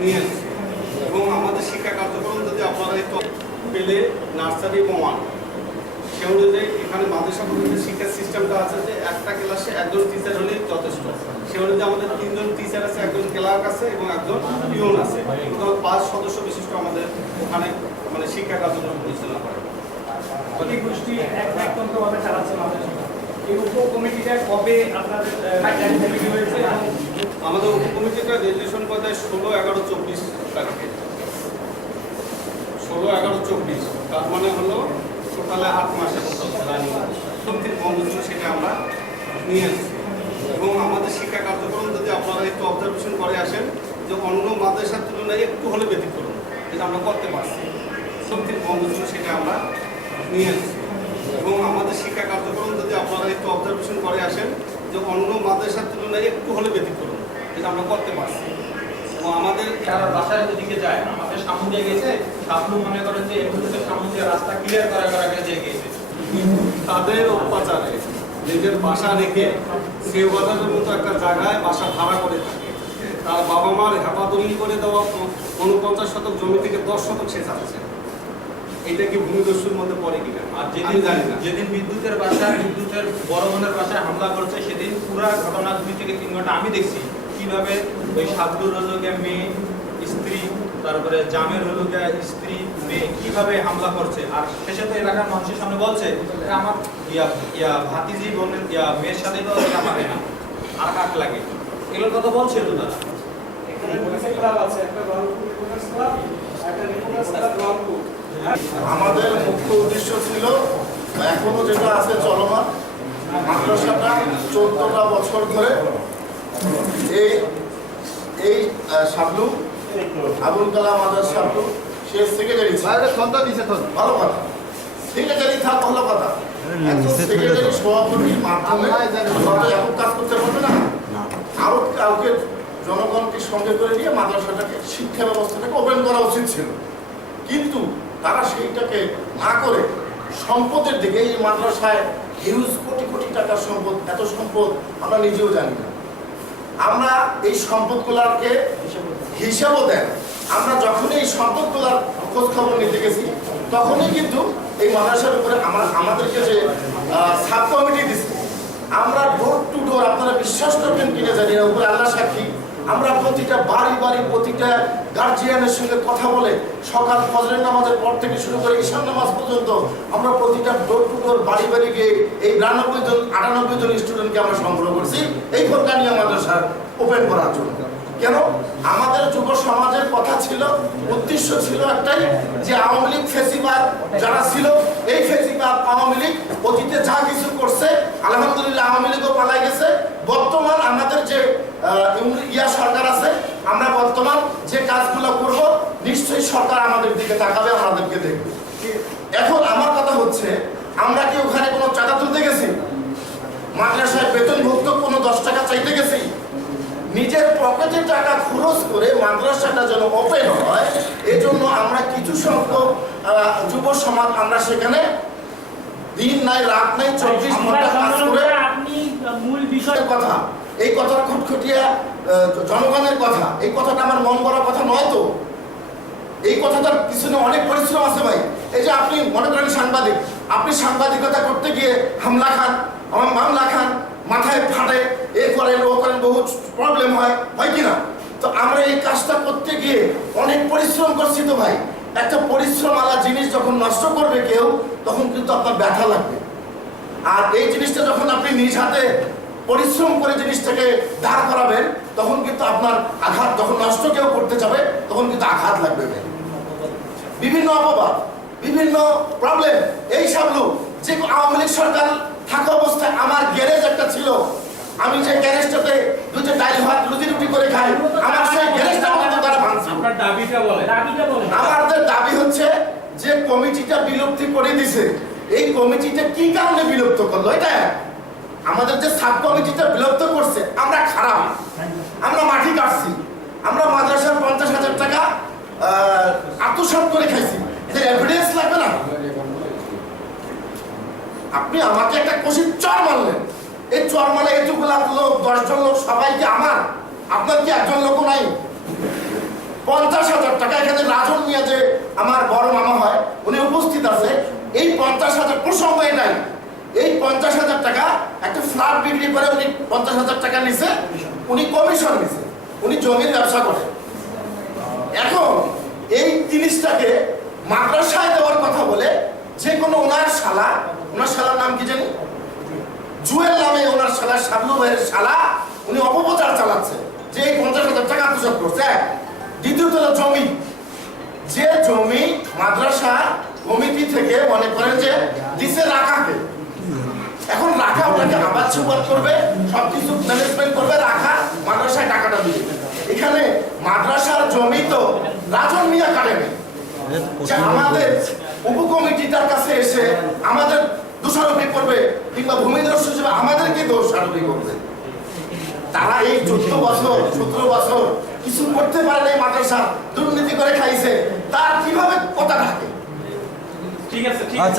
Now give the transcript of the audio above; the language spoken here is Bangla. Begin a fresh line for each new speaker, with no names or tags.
নিয়ে এসেছি এবং আমাদের শিক্ষা কার্যক্রম যদি আপনারা পেলে নার্সারি এবং সে অনুযায়ী এখানে মাদ্রাসা পদ্ধতির শিক্ষার সিস্টেমটা আছে যে একটা ক্লাসে একজন টিচার হলেই যথেষ্ট। সে অনুযায়ী আমাদের তিনজন টিচার আছে, একজন ক্লার্ক আছে এবং একজন পিওন আছে। পাঁচ সদস্য বিশিষ্ট আমাদের ওখানে মানে শিক্ষা কার্যক্রম পরিচালনা করে।
গোষ্ঠী এক একতন্ত্রভাবে চালাচ্ছে মাদ্রাসা। এই উপ কমিটিটা কবে আপনাদের কমিটি হয়েছে?
আমাদের উপকমিটিটা রেজিস্ট্রেশন করে ষোলো, এগারো, চব্বিশ তারিখে। ষোলো, এগারো, চব্বিশ। তার মানে হলো টোটালে আট মাসের সত্যি বন্ধ ছিল সেটা আমরা নিয়ে এবং আমাদের শিক্ষা কার্যক্রম যদি আপনারা একটু অবজারভেশন করে আসেন, যে অন্য মাদ্রাসার তুলনায় একটু হলে ব্যতিক্রম, যেটা আমরা করতে পারছি। সত্যি ছিল সেটা আমরা নিয়ে এসেছি। এবং আমাদের শিক্ষা কার্যক্রম যদি আপনারা একটু অবজারভেশন করে আসেন, যে অন্য মাদ্রাসার তুলনায় একটু হলে ব্যতিক্রম, যেটা আমরা করতে পারছি। এবং আমাদের
তারা বাসার দিকে যায়, আমাদের সামনে গেছে আপনি মনে করেন যে থেকে সামনে দিয়ে রাস্তা ক্লিয়ার করা করা গেছে।
তাদের অত্যাচারে নিজের বাসা রেখে সেও বাজারের মতো একটা জায়গায় বাসা ভাড়া করে থাকে। তার বাবা মার হেফাদলি করে দেওয়া উনপঞ্চাশ শতক জমি থেকে দশ শতক সে চাচ্ছে এটা কি ভূমিদস্যুর মধ্যে পড়ে কিনা?
আর যেদিন
জানি না।
যেদিন বিদ্যুতের বাসায় বিদ্যুতের বড় বোনের বাসায় হামলা করছে সেদিন পুরা ঘটনা দুই থেকে তিন ঘণ্টা আমি দেখছি কীভাবে ওই সাবদুর হলুকে মেয়ে স্ত্রী তারপরে জামের হলুকে স্ত্রী মেয়ে কীভাবে হামলা করছে? আর শেষে তো এলাকার মানুষের সামনে বলছে আমার ইয়া ইয়া ভাতিজি বোনের ইয়া মেয়ের সাথে তো এটা পারে না। আর কাক লাগে? এগুলোর কথা বলছে তো তারা।
এখানে রিপোর্টার্স ক্লাব আছে একটা রংপুর রিপোর্টার্স ক্লাব একটা রিপোর্টার্স ক্লাব
আমাদের মুখ্য উদ্দেশ্য ছিল এখনও যেটা আছে চলমান মাদ্রাসাটা চোদ্দটা বছর ধরে এই এই সাবলু আবুল কালাম আজাদ শাবলু সে সেক্রেটারি ভালো কথা। সেক্রেটারি থাক ভালো কথা। একজন সেক্রেটারি সভাপতির মাধ্যমে একক কাজ করতে পারবে না। আরও কাউকে জনগণকে সঙ্গে করে নিয়ে মাদ্রাসাটাকে শিক্ষা ব্যবস্থাটাকে ওপেন করা উচিত ছিল। কিন্তু তারা সেইটাকে না করে সম্পদের দিকে এই মাদ্রাসায় হিউজ কোটি কোটি টাকার সম্পদ, এত সম্পদ আমরা নিজেও জানি না। আমরা এই সম্পদগুলোকে হিসাবও দেন আমরা যখনই এই সম্পদগুলোর খোঁজ খবর নিতে গেছি, তখনই কিন্তু এই মাদ্রাসার উপরে আমরা, আমাদেরকে যে সাব কমিটি দিচ্ছে আমরা ডোর টু ডোর আপনারা বিশ্বাস করবেন কিনা জানি না উপরে আল্লাহ সাক্ষী আমরা প্রতিটা বাড়ি বাড়ি, প্রতিটা গার্জিয়ানের সঙ্গে কথা বলে সকাল ফজরের নামাজের পর থেকে শুরু করে ঈশান নামাজ পর্যন্ত আমরা প্রতিটা ডোর টু ডোর বাড়ি বাড়ি গিয়ে এই বিরানব্বই জন, আটানব্বই জন স্টুডেন্টকে আমরা সংগ্রহ করছি। এই ফোরকানিয়া মাদ্রাসা ওপেন করার জন্য। কেন? আমাদের যুব সমাজের কথা ছিল, উদ্দেশ্য ছিল একটাই যে আওয়ামী লীগ ফেসিবাদ যারা ছিল, এই ফেসিবাদ আওয়ামী লীগ অতীতে যা কিছু করছে, আলহামদুলিল্লাহ আওয়ামী লীগও পালাই গেছে। বর্তমান আমাদের যে ইয়া সরকার আছে আমরা বর্তমান যে কাজগুলো করব নিশ্চয়ই সরকার আমাদের দিকে তাকাবে আমাদেরকে দেখবে। এখন আমার কথা হচ্ছে আমরা কি ওখানে কোনো চাঁদা তুলতে গেছি? মাদ্রাসায় বেতনভুক্ত কোনো দশ টাকা চাইতে গেছি? নিজের পকেটে টাকা খরচ করে মাদ্রাসাটা যেন ওপেন হয় এজন্য আমরা কিছু সংখ্যক যুব সমাজ আমরা সেখানে দিন নাই রাত নাই চব্বিশ ঘণ্টা কাজ করে
আপনি মূল বিষয়
বিষয়ের কথা। এই কথা খুটখুটিয়া জনগণের কথা। এই কথাটা আমার মন করার কথা নয় তো। এই কথাটার পিছনে অনেক পরিশ্রম আছে ভাই। এই যে আপনি, মনে করেন সাংবাদিক, আপনি সাংবাদিকতা করতে গিয়ে হামলা খান, আমার মামলা খান, মাথায় ফাটে এ করেন, ও করেন, বহু প্রবলেম হয় হয় কি না তো আমরা এই কাজটা করতে গিয়ে অনেক পরিশ্রম করছি তো ভাই। একটা পরিশ্রম আলা জিনিস যখন নষ্ট করবে কেউ, তখন কিন্তু আপনার ব্যথা লাগবে। আর এই জিনিসটা যখন আপনি নিজ হাতে পরিশ্রম করে জিনিসটাকে দাঁড় করাবেন তখন কিন্তু আপনার আঘাত যখন নষ্ট কেউ করতে যাবে তখন কিন্তু আঘাত লাগবে। বিভিন্ন অপবাদ বিভিন্ন প্রবলেম এই সামলু যে আওয়ামী লীগ সরকার থাকা অবস্থায় আমার গ্যারেজ একটা ছিল আমি যে গ্যারেজটাতে দুটো ডাইল ভাত রুটি রুটি করে খাই আমার সেই গ্যারেজটা কিন্তু তারা ভাঙছে।
আপনার দাবিটা বলে
দাবিটা বলেন।
আমাদের দাবি হচ্ছে যে কমিটিটা বিলুপ্তি করে দিছে। এই কমিটিটা কি কারণে বিলুপ্ত করল? এটা আমাদের যে সাব কমিটিটা বিলুপ্ত করছে আমরা খারাপ। আমরা মাটি কাটছি। আমরা মাদ্রাসার পঞ্চাশ হাজার টাকা আহ, আত্মসাৎ করে খাইছি। এদের এভিডেন্স লাগবে না? আপনি আমাকে একটা কষির চর মারলেন। এই চর মারলে এটুকুলা লোক দশজন লোক সবাই কি আমার? আপনার কি একজন লোক নাই? পঞ্চাশ হাজার টাকা এখানে রাজন মিয়া যে আমার বড় মামা হয় উনি উপস্থিত আছে। এই পঞ্চাশ হাজার প্রসঙ্গ নাই। এই পঞ্চাশ হাজার টাকা বিক্রি করে উনি পঞ্চাশ হাজার টাকা নিছে, উনি কমিশন নিছে, উনি জমির ব্যবসা করে। এখন এই জিনিসটাকে মাদ্রাসায় দেওয়ার কথা বলে যে কোনো ওনার শালা, ওনার শালার নাম কি জানি? জুয়েল নামে ওনার শালা শাবলু ভাইয়ের শালা, উনি অপপ্রচার চালাচ্ছে, যে এই পঞ্চাশ হাজার টাকা আত্মসাৎ করছে। দ্বিতীয়ত হলো জমি। যে জমি মাদ্রাসা কমিটি থেকে মনে করেন যে দিছে রাখাকে এখন রাখা ওটাকে আবার সুপার করবে সবকিছু ম্যানেজমেন্ট করবে রাখা মাদ্রাসায় টাকাটা দিবে। এখানে মাদ্রাসার জমি তো রাজন মিয়া কাটেনি। যে আমাদের উপকমিটিটার কাছে এসে আমাদের দোষারোপি করবে কিংবা ভূমিদস্যু হিসেবে আমাদেরকে দোষারোপি করবে। তারা এই চোদ্দ বছর সতেরো বছর কিছু করতে পারে নাই মাদ্রাসা দুর্নীতি করে খাইছে তার কীভাবে কথা থাকে
ঠিক আছে ঠিক আছে।
আচ্ছা।